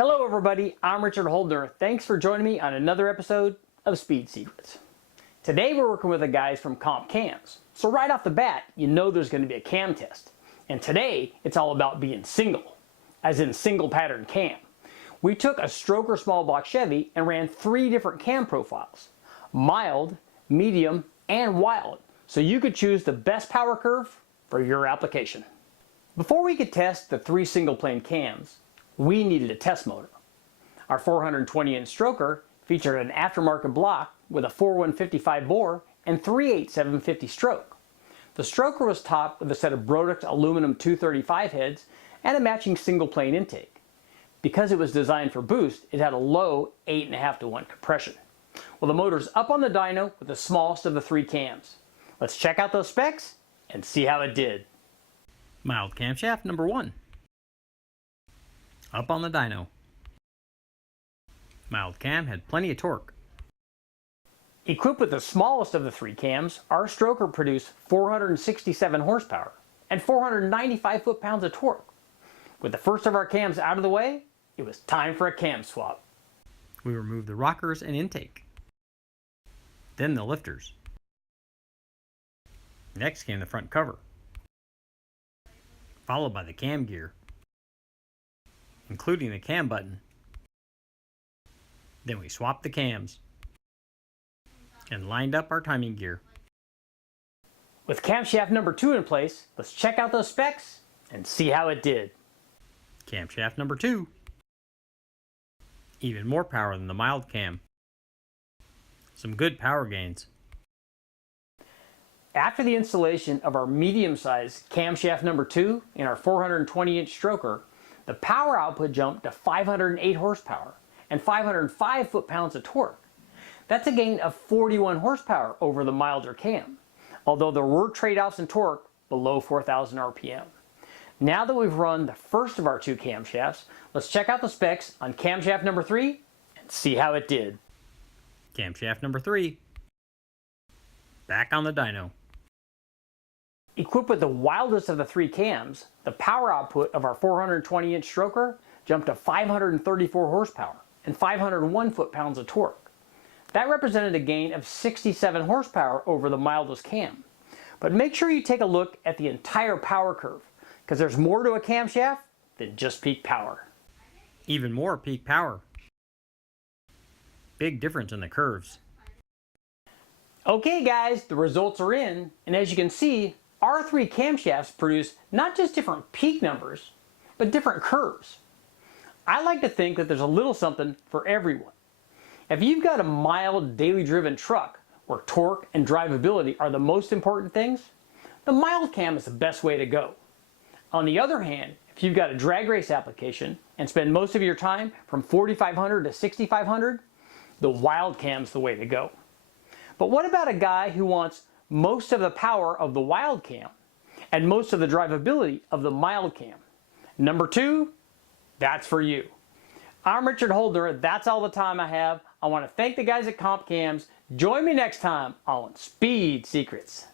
Hello everybody, I'm Richard Holdener. Thanks for joining me on another episode of Speed Secrets. Today we're working with the guys from Comp Cams. So right off the bat, you know there's going to be a cam test. And today, it's all about being single, as in single pattern cam. We took a stroker small block Chevy and ran 3 different cam profiles: mild, medium, and wild. So you could choose the best power curve for your application. Before we could test the 3 single plane cams, we needed a test motor. Our 420-inch stroker featured an aftermarket block with a 4155 bore and 3/8 750 stroke. The stroker was topped with a set of Brodix aluminum 235 heads and a matching single plane intake. Because it was designed for boost, it had a low 8.5 to 1 compression. Well, the motor's up on the dyno with the smallest of the 3 cams. Let's check out those specs and see how it did. Mild camshaft number 1. Up on the dyno. Mild cam had plenty of torque. Equipped with the smallest of the 3 cams, our stroker produced 467 horsepower and 495 foot-pounds of torque. With the first of our cams out of the way, it was time for a cam swap. We removed the rockers and intake. Then the lifters. Next came the front cover, followed by the cam gear, including the cam button. Then we swapped the cams and lined up our timing gear. With camshaft number 2 in place, let's check out those specs and see how it did. Camshaft number 2. Even more power than the mild cam. Some good power gains. After the installation of our medium-sized camshaft number 2 in our 420-inch stroker, the power output jumped to 508 horsepower and 505 foot-pounds of torque. That's a gain of 41 horsepower over the milder cam, although there were trade-offs in torque below 4,000 RPM. Now that we've run the first of our 2 camshafts, let's check out the specs on camshaft number 3 and see how it did. Camshaft number 3. Back on the dyno. Equipped with the wildest of the 3 cams, the power output of our 420-inch stroker jumped to 534 horsepower and 501 foot-pounds of torque. That represented a gain of 67 horsepower over the mildest cam. But make sure you take a look at the entire power curve, because there's more to a camshaft than just peak power. Even more peak power. Big difference in the curves. Okay guys, the results are in, and as you can see, our 3 camshafts produce not just different peak numbers, but different curves. I like to think that there's a little something for everyone. If you've got a mild, daily driven truck where torque and drivability are the most important things, the mild cam is the best way to go. On the other hand, if you've got a drag race application and spend most of your time from 4,500 to 6,500, the wild cam's the way to go. But what about a guy who wants most of the power of the wild cam and most of the drivability of the mild cam? Number 2, that's for you. I'm Richard Holdener. That's all the time I have. I want to thank the guys at Comp Cams. Join me next time on Speed Secrets.